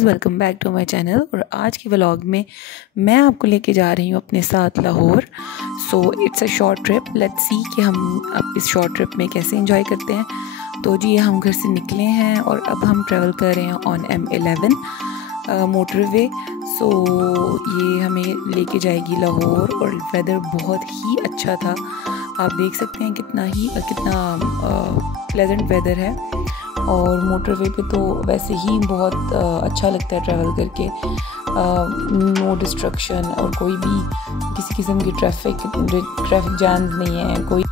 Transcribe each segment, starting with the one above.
Guys, welcome back to my channel. और आज के व्लॉग में मैं आपको लेके जा रही हूँ अपने साथ Lahore. So it's a short trip. Let's see कि हम अब इस शॉर्ट ट्रिप में कैसे एंजॉय करते हैं। तो जी हम घर से निकले हैं और अब हम ट्रैवल कर रहे हैं ऑन M11 मोटरवे। सो ये हमें लेके जाएगी लाहौर और वेदर बहुत ही अच्छा था। आप देख सकते हैं कितना प्लेजेंट वेदर है। और मोटरवे पे तो वैसे ही बहुत अच्छा लगता है ट्रैवल करके। नो डिस्ट्रक्शन और कोई भी किसी किस्म की ट्रैफिक जैम्स नहीं है, कोई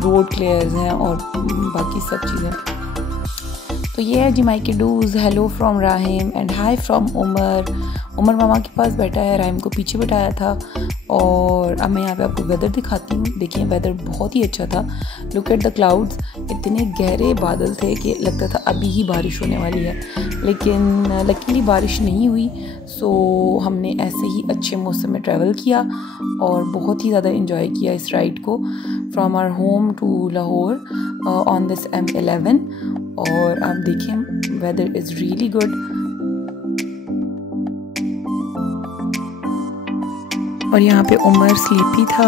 रोड क्लियर्स हैं और बाकी सब चीज़ें। तो ये है जी my kiddos. Hello from Rahim and hi from Umar. Umar मामा के पास बैठा है, राहिम को पीछे बिठाया था। और अब मैं यहाँ पे आपको वेदर दिखाती हूँ। देखिए वेदर बहुत ही अच्छा था। लुक एट द क्लाउड्स, इतने गहरे बादल थे कि लगता था अभी ही बारिश होने वाली है, लेकिन लकीली बारिश नहीं हुई। सो हमने ऐसे ही अच्छे मौसम में ट्रैवल किया और बहुत ही ज़्यादा इन्जॉय किया इस राइड को from our home to Lahore on this M11। और आप देखें वेदर इज़ रियली गुड। और यहाँ पे उमर स्लीपी था,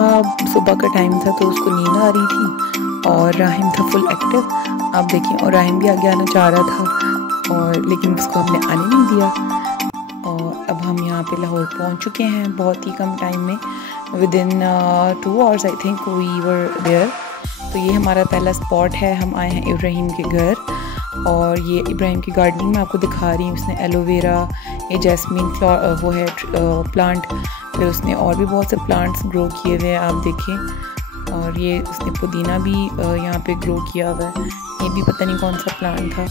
सुबह का टाइम था तो उसको नींद आ रही थी। और राहिम था फुल एक्टिव, आप देखें। और राहिम भी आगे आना चाह रहा था और लेकिन उसको हमने आने नहीं दिया। और अब हम यहाँ पे लाहौर पहुँच चुके हैं बहुत ही कम टाइम में। Within 2 hours I think we were there. तो ये हमारा पहला स्पॉट है। हम आए हैं इब्राहिम के घर और ये इब्राहिम की गार्डनिंग मैं आपको दिखा रही हूँ। उसने एलोवेरा, ये जैस्मीन वो है प्लांट, फिर उसने और भी बहुत से प्लांट्स ग्रो किए हुए हैं, आप देखें। और ये उसने पुदीना भी यहाँ पे ग्रो किया हुआ है। ये भी पता नहीं कौन सा प्लांट था।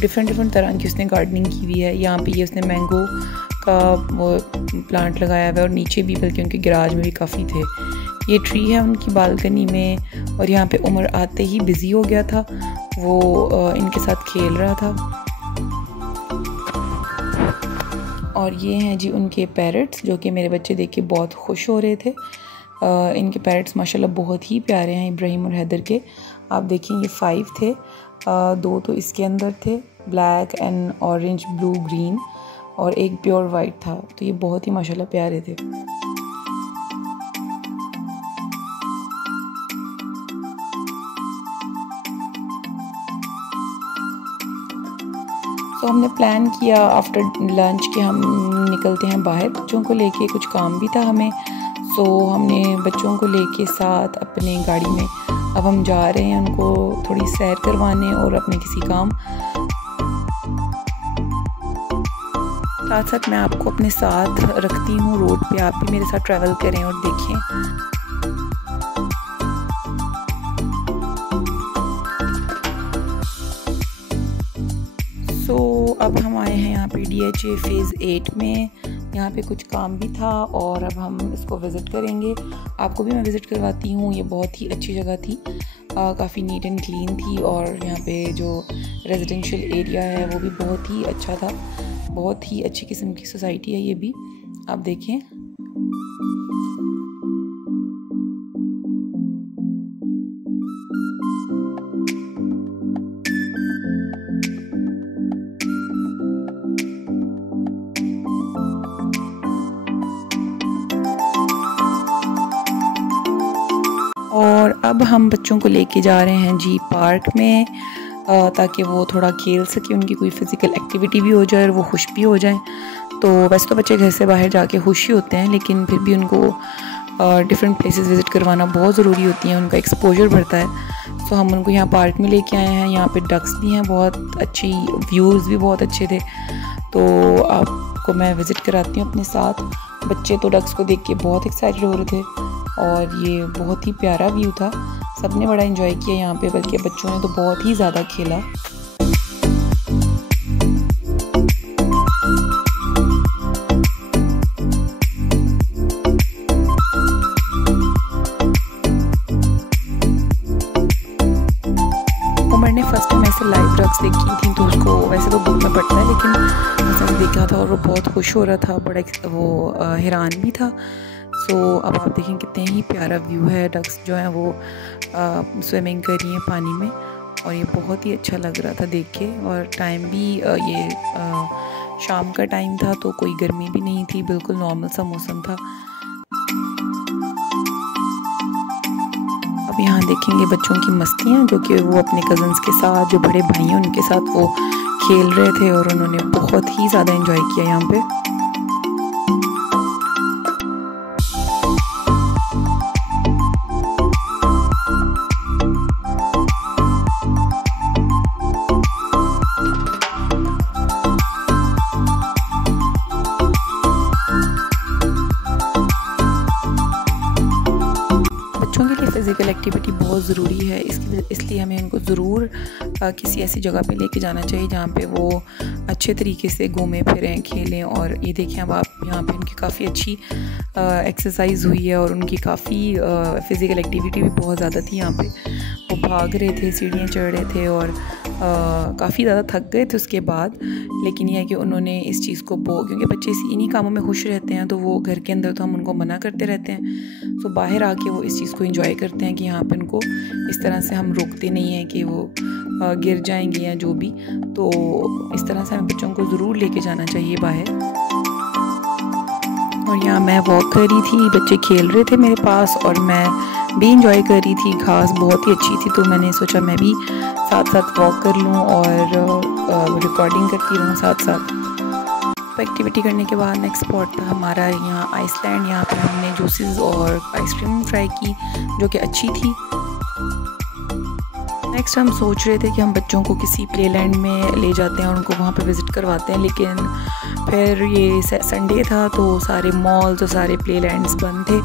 डिफरेंट तरह की उसने गार्डनिंग की हुई है। यहाँ पे ये उसने मैंगो का वो प्लांट लगाया हुआ है और नीचे भी, बल्कि उनके गैराज में भी काफ़ी थे। ये ट्री है उनकी बालकनी में। और यहाँ पे उमर आते ही बिज़ी हो गया था, वो इनके साथ खेल रहा था। और ये हैं जी उनके पैरट्स, जो कि मेरे बच्चे देख के बहुत खुश हो रहे थे। इनके पैरट्स माशाल्लाह बहुत ही प्यारे हैं इब्राहिम और हैदर के। आप देखें ये 5 थे, 2 तो इसके अंदर थे, black and orange, blue, green, और एक प्योर वाइट था। तो ये बहुत ही माशाल्लाह प्यारे थे। तो हमने प्लान किया आफ्टर लंच कि हम निकलते हैं बाहर, बच्चों को लेके। कुछ काम भी था हमें, सो हमने बच्चों को लेके साथ अपने गाड़ी में अब हम जा रहे हैं उनको थोड़ी सैर करवाने और अपने किसी काम। साथ साथ मैं आपको अपने साथ रखती हूँ रोड पे, आप भी मेरे साथ ट्रैवल करें और देखें। अब हम आए हैं यहाँ पे DHA फेज़ 8 में। यहाँ पे कुछ काम भी था और अब हम इसको विज़िट करेंगे। आपको भी मैं विज़िट करवाती हूँ। ये बहुत ही अच्छी जगह थी, काफ़ी नीट एंड क्लीन थी। और यहाँ पे जो रेजिडेंशियल एरिया है वो भी बहुत ही अच्छा था। बहुत ही अच्छी किस्म की सोसाइटी है ये भी, आप देखें। और अब हम बच्चों को लेके जा रहे हैं जी पार्क में, ताकि वो थोड़ा खेल सके, उनकी कोई फ़िज़िकल एक्टिविटी भी हो जाए और वो खुश भी हो जाएं। तो वैसे तो बच्चे घर से बाहर जाके खुश ही होते हैं, लेकिन फिर भी उनको डिफरेंट प्लेसेस विज़िट करवाना बहुत ज़रूरी होती है, उनका एक्सपोजर बढ़ता है। सो हम उनको यहाँ पार्क में लेके आए हैं। यहाँ पे डक्स भी हैं, बहुत अच्छी व्यूज़ भी बहुत अच्छे थे। तो आपको मैं विज़िट कराती हूँ अपने साथ। बच्चे तो डक्स को देख के बहुत एक्साइटेड हो रहे थे और ये बहुत ही प्यारा व्यू था। सबने बड़ा एंजॉय किया यहाँ पे, बल्कि बच्चों ने तो बहुत ही ज़्यादा खेला। उमर ने फर्स्ट टाइम ऐसे लाइव ड्रग्स देखी थी, तो उसको वैसे तो बुक में पढ़ता है, लेकिन उसने देखा था और वो बहुत खुश हो रहा था, बड़ा वो हैरान भी था। सो अब आप देखें कितने ही प्यारा व्यू है। डक्स जो हैं वो स्विमिंग कर रही हैं पानी में और ये बहुत ही अच्छा लग रहा था देख के। और टाइम भी ये शाम का टाइम था, तो कोई गर्मी भी नहीं थी, बिल्कुल नॉर्मल सा मौसम था। अब यहाँ देखेंगे बच्चों की मस्तियाँ, जो कि वो अपने कज़न्स के साथ, जो बड़े भाई हैं उनके साथ वो खेल रहे थे और उन्होंने बहुत ही ज़्यादा एंजॉय किया यहाँ पे। बच्चों के लिए फ़िज़िकल एक्टिविटी बहुत ज़रूरी है, इसलिए हमें उनको ज़रूर किसी ऐसी जगह पे लेके जाना चाहिए जहाँ पे वो अच्छे तरीके से घूमें फिरें खेलें। और ये देखें अब आप यहाँ पे उनकी काफ़ी अच्छी एक्सरसाइज हुई है और उनकी काफ़ी फ़िज़िकल एक्टिविटी भी बहुत ज़्यादा थी। यहाँ पे वो भाग रहे थे, सीढ़ियाँ चढ़ रहे थे और काफ़ी ज़्यादा थक गए थे उसके बाद। लेकिन यह है कि उन्होंने इस चीज़ को क्योंकि बच्चे इन्हीं कामों में खुश रहते हैं, तो वो घर के अंदर तो हम उनको मना करते रहते हैं, तो बाहर आके वो इस चीज़ को एंजॉय करते हैं कि यहाँ पे उनको इस तरह से हम रोकते नहीं हैं कि वो गिर जाएंगे या जो भी। तो इस तरह से हमें बच्चों को ज़रूर लेके जाना चाहिए बाहर। और यहाँ मैं वॉक कर रही थी, बच्चे खेल रहे थे मेरे पास और मैं भी इंजॉय कर रही थी। घास बहुत ही अच्छी थी, तो मैंने सोचा मैं भी साथ साथ वॉक कर लूँ और रिकॉर्डिंग करती रहूँ साथ साथ। तो एक्टिविटी करने के बाद नेक्स्ट स्पॉट था हमारा यहाँ आइसलैंड। यहाँ पे हमने जूसेस और आइसक्रीम ट्राई की, जो कि अच्छी थी। नेक्स्ट हम सोच रहे थे कि हम बच्चों को किसी प्लेलैंड में ले जाते हैं और उनको वहाँ पे विज़िट करवाते हैं, लेकिन फिर ये संडे था तो सारे मॉल्स और सारे प्लेलैंड्स बंद थे।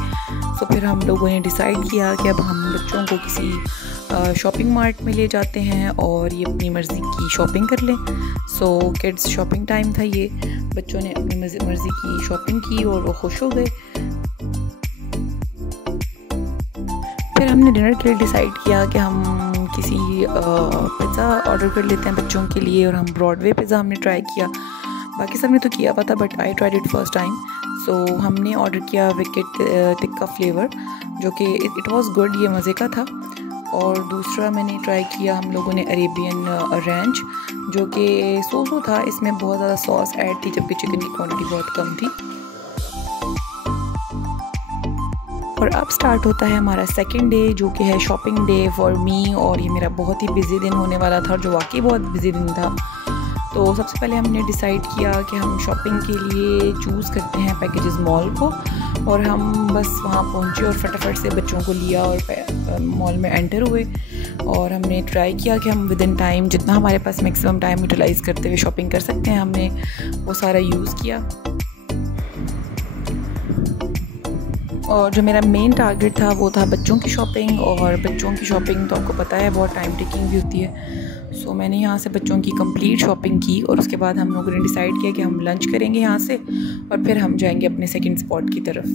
तो फिर हम लोगों ने डिसाइड किया कि अब हम बच्चों को किसी शॉपिंग मार्ट में ले जाते हैं और ये अपनी मर्ज़ी की शॉपिंग कर लें। सो किड्स शॉपिंग टाइम था ये, बच्चों ने अपनी मर्ज़ी की शॉपिंग की और वो खुश हो गए। फिर हमने डिनर के लिए डिसाइड किया कि हम किसी पिज़्ज़ा ऑर्डर कर लेते हैं बच्चों के लिए, और हम ब्रॉडवे पिज़्ज़ा हमने ट्राई किया। बाकी सब ने तो किया हुआ था but I tried it first time. So हमने ऑर्डर किया विकेट टिक्का फ्लेवर, जो कि इट वाज गुड, ये मज़े का था। और दूसरा मैंने ट्राई किया हम लोगों ने अरेबियन रैंच, जो कि सो था, इसमें बहुत ज़्यादा सॉस ऐड थी जबकि चिकन की क्वांटिटी बहुत कम थी। और अब स्टार्ट होता है हमारा सेकंड डे, जो कि है शॉपिंग डे फॉर मी। और ये मेरा बहुत ही बिजी दिन होने वाला था, जो वाकई बहुत बिजी दिन था। तो सबसे पहले हमने डिसाइड किया कि हम शॉपिंग के लिए चूज़ करते हैं पैकेजेस मॉल को, और हम बस वहाँ पहुँचे और फटाफट से बच्चों को लिया और मॉल में एंटर हुए। और हमने ट्राई किया कि हम विद इन टाइम जितना हमारे पास मैक्सिमम टाइम यूटिलाइज़ करते हुए शॉपिंग कर सकते हैं, हमने वो सारा यूज़ किया। और जो मेरा मेन टारगेट था वो था बच्चों की शॉपिंग, और बच्चों की शॉपिंग तो आपको पता है बहुत टाइम टेकिंग भी होती है। सो मैंने यहाँ से बच्चों की कंप्लीट शॉपिंग की और उसके बाद हम लोगों ने डिसाइड किया कि हम लंच करेंगे यहाँ से और फिर हम जाएंगे अपने सेकंड स्पॉट की तरफ।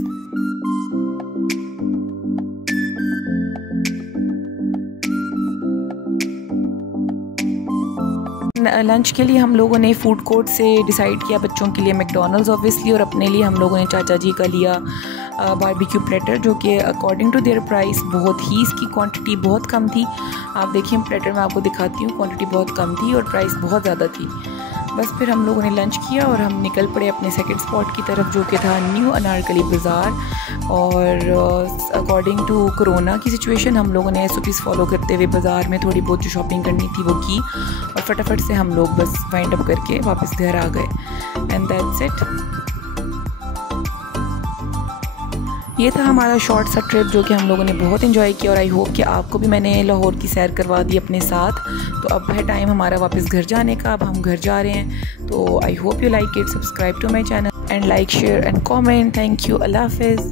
लंच के लिए हम लोगों ने फ़ूड कोर्ट से डिसाइड किया बच्चों के लिए मैकडॉनल्ड्स ऑब्वियसली, और अपने लिए हम लोगों ने चाचा जी का लिया बारबेक्यू प्लेटर, जो कि अकॉर्डिंग टू देयर प्राइस बहुत ही, इसकी क्वांटिटी बहुत कम थी। आप देखिए प्लेटर में आपको दिखाती हूँ, क्वांटिटी बहुत कम थी और प्राइस बहुत ज़्यादा थी। बस फिर हम लोगों ने लंच किया और हम निकल पड़े अपने सेकंड स्पॉट की तरफ, जो कि था न्यू अनारकली बाज़ार। और अकॉर्डिंग टू कोरोना की सिचुएशन हम लोगों ने SOPs फॉलो करते हुए बाज़ार में थोड़ी बहुत जो शॉपिंग करनी थी वो की, और फटाफट से हम लोग बस वाइंड अप करके वापस घर आ गए। And that's it. ये था हमारा शॉर्ट सा ट्रिप, जो कि हम लोगों ने बहुत एंजॉय किया। और आई होप कि आपको भी मैंने लाहौर की सैर करवा दी अपने साथ। तो अब है टाइम हमारा वापस घर जाने का, अब हम घर जा रहे हैं। तो I hope you like it, subscribe to my channel and like share and comment. Thank you, अल्लाह हाफिज़।